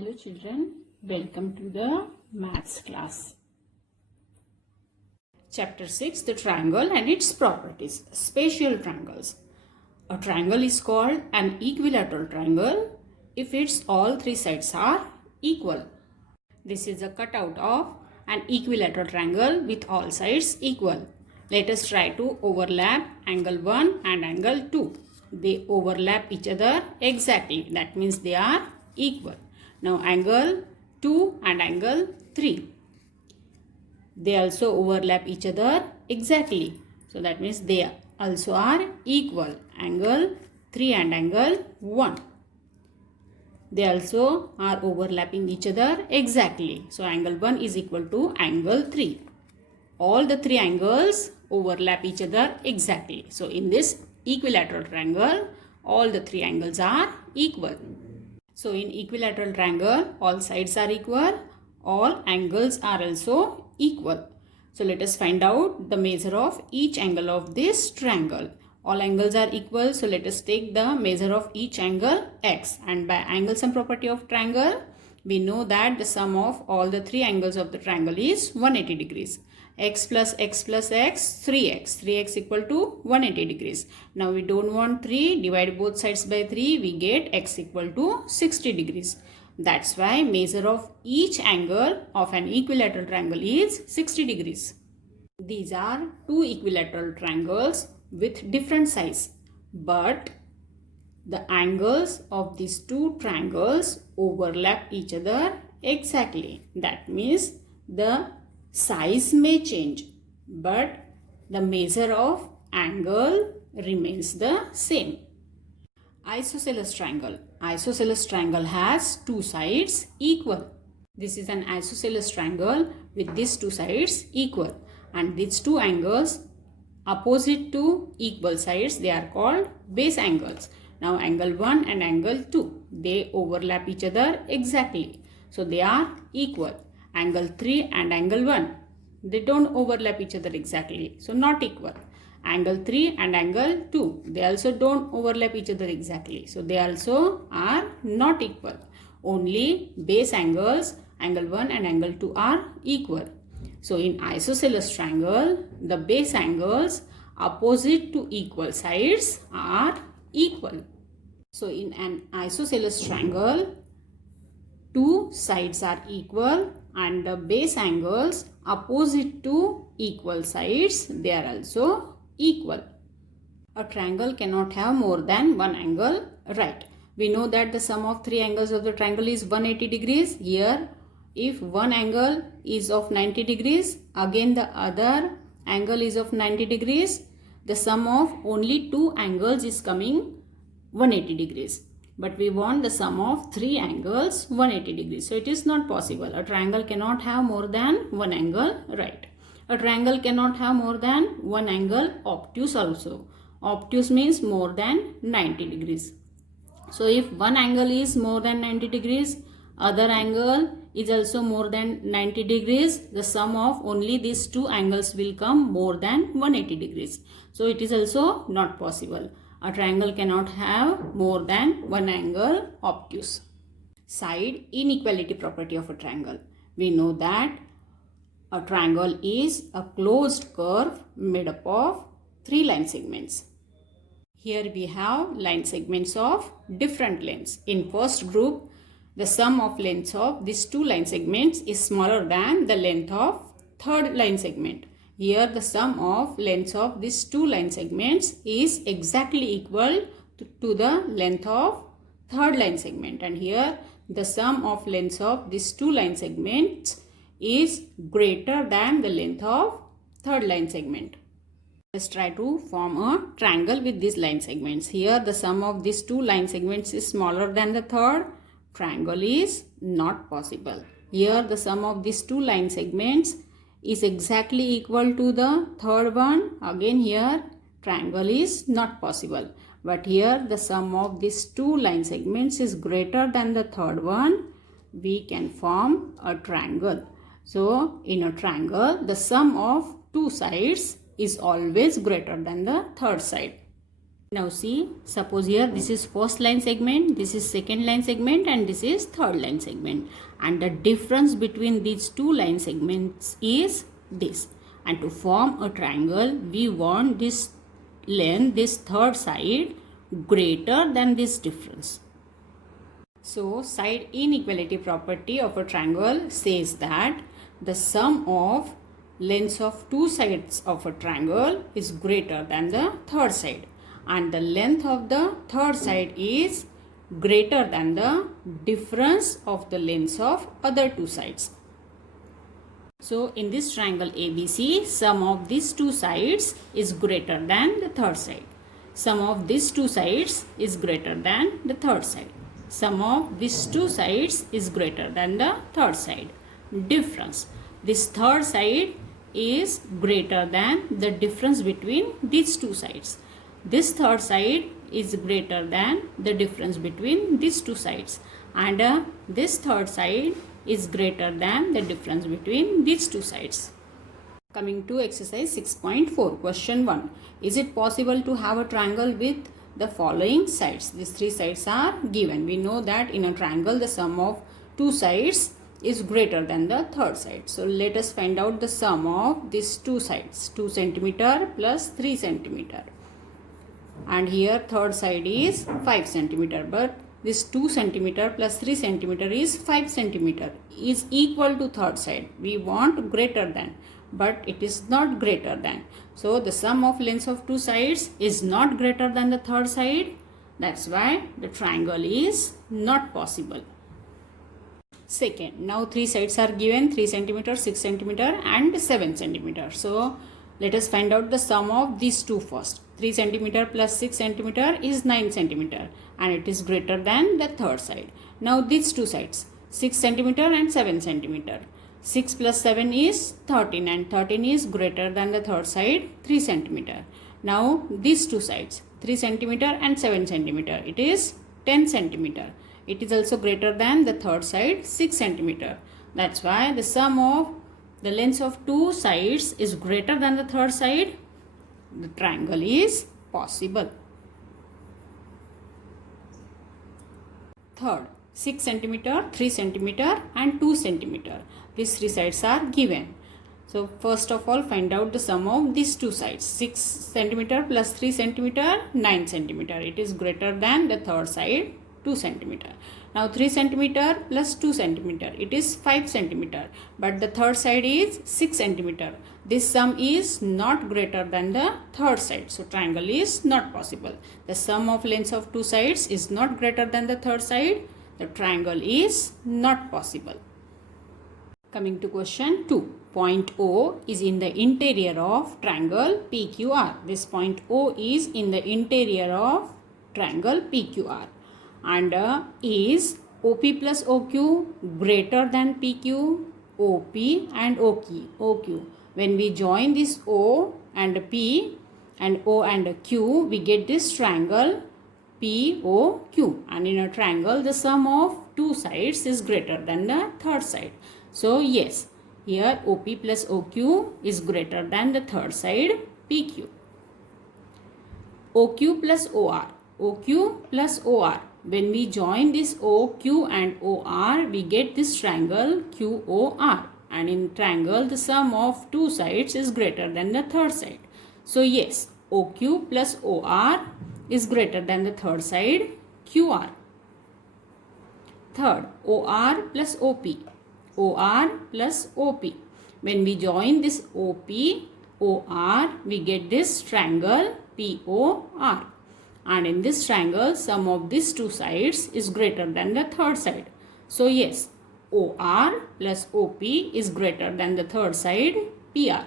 Hello children, welcome to the maths class. Chapter 6, the triangle and its properties. Spatial triangles. A triangle is called an equilateral triangle if its all three sides are equal. This is a cutout of an equilateral triangle with all sides equal. Let us try to overlap angle 1 and angle 2. They overlap each other exactly. That means they are equal. Now angle 2 and angle 3. They also overlap each other exactly. So that means they also are equal. Angle 3 and angle 1. They also are overlapping each other exactly. So angle 1 is equal to angle 3. All the three angles overlap each other exactly. So in this equilateral triangle, all the three angles are equal. So in equilateral triangle, all sides are equal, all angles are also equal. So let us find out the measure of each angle of this triangle. All angles are equal, so let us take the measure of each angle x. And by angle sum property of triangle, we know that the sum of all the three angles of the triangle is 180 degrees. X plus x plus x, 3x. 3x equal to 180 degrees. Now we don't want 3. Divide both sides by 3. We get x equal to 60 degrees. That's why measure of each angle of an equilateral triangle is 60 degrees. These are two equilateral triangles with different size. But the angles of these two triangles overlap each other exactly. That means the size may change, but the measure of angle remains the same. Isosceles triangle. Isosceles triangle has two sides equal. This is an isosceles triangle with these two sides equal. And these two angles opposite to equal sides, they are called base angles. Now angle 1 and angle 2, they overlap each other exactly. So they are equal. Angle 3 and angle 1, they don't overlap each other exactly. So not equal. Angle 3 and angle 2, they also don't overlap each other exactly. So they also are not equal. Only base angles, angle 1 and angle 2 are equal. So in isosceles triangle, the base angles opposite to equal sides are equal. So in an isosceles triangle, two sides are equal and the base angles opposite to equal sides, they are also equal. A triangle cannot have more than one angle, right? We know that the sum of three angles of the triangle is 180 degrees. Here, if one angle is of 90 degrees, again the other angle is of 90 degrees, the sum of only two angles is coming 180 degrees. But we want the sum of three angles 180 degrees. So it is not possible. A triangle cannot have more than one angle, right? A triangle cannot have more than one angle obtuse also. Obtuse means more than 90 degrees. So if one angle is more than 90 degrees, other angle is also more than 90 degrees, the sum of only these two angles will come more than 180 degrees. So it is also not possible. A triangle cannot have more than one angle obtuse. Side inequality property of a triangle. We know that a triangle is a closed curve made up of three line segments. Here we have line segments of different lengths. In first group, the sum of lengths of these two line segments is smaller than the length of third line segment. Here the sum of lengths of these two line segments is exactly equal to the length of third line segment. And here the sum of lengths of these two line segments is greater than the length of third line segment. Let's try to form a triangle with these line segments. Here the sum of these two line segments is smaller than the third. Triangle is not possible. Here the sum of these two line segments is exactly equal to the third one. Again here triangle is not possible. But here the sum of these two line segments is greater than the third one. We can form a triangle. So in a triangle, the sum of two sides is always greater than the third side. Now see, suppose here this is first line segment, this is second line segment, and this is third line segment. And the difference between these two line segments is this. And to form a triangle, we want this length, this third side, greater than this difference. So, side inequality property of a triangle says that the sum of lengths of two sides of a triangle is greater than the third side, and the length of the third side is greater than the difference of the lengths of other two sides. So in this triangle ABC, sum of these two sides is greater than the third side. Sum of these two sides is greater than the third side. Sum of these two sides is greater than the third side. Difference. This third side is greater than the difference between these two sides. This third side is greater than the difference between these two sides, and this third side is greater than the difference between these two sides. Coming to exercise 6.4, question 1. Is it possible to have a triangle with the following sides? These three sides are given. We know that in a triangle the sum of two sides is greater than the third side. So let us find out the sum of these two sides. 2 cm plus 3 cm. And here third side is 5 cm, but this 2 cm plus 3 cm is 5 cm is equal to third side. We want greater than, but it is not greater than. So the sum of lengths of two sides is not greater than the third side. That's why the triangle is not possible. Second, now three sides are given: 3 cm, 6 cm and 7 cm. So let us find out the sum of these two first. 3 cm plus 6 cm is 9 cm, and it is greater than the third side. Now these two sides, 6 cm and 7 cm. 6 plus 7 is 13, and 13 is greater than the third side, 3 cm. Now these two sides, 3 cm and 7 cm, it is 10 cm. It is also greater than the third side, 6 cm. That's why the sum of the lengths of two sides is greater than the third side. The triangle is possible. Third, 6 cm, 3 cm and 2 cm. These three sides are given. So first of all, find out the sum of these two sides. 6 cm plus 3 cm, 9 cm. It is greater than the third side, 2 cm. Now 3 cm plus 2 cm, it is 5 cm, but the third side is 6 cm. This sum is not greater than the third side, so triangle is not possible. The sum of lengths of two sides is not greater than the third side. The triangle is not possible. Coming to question 2. Point O is in the interior of triangle PQR. This point O is in the interior of triangle PQR. And is OP plus OQ greater than PQ, OP and OQ. When we join this O and P and O and Q, we get this triangle POQ. And in a triangle, the sum of two sides is greater than the third side. So yes, here OP plus OQ is greater than the third side, PQ. OQ plus OR. OQ plus OR. When we join this OQ and OR, we get this triangle QOR. And in triangle, the sum of two sides is greater than the third side. So yes, OQ plus OR is greater than the third side, QR. Third, OR plus OP. OR plus OP. When we join this OP, OR, we get this triangle POR. And in this triangle, sum of these two sides is greater than the third side. So yes, OR plus OP is greater than the third side, PR.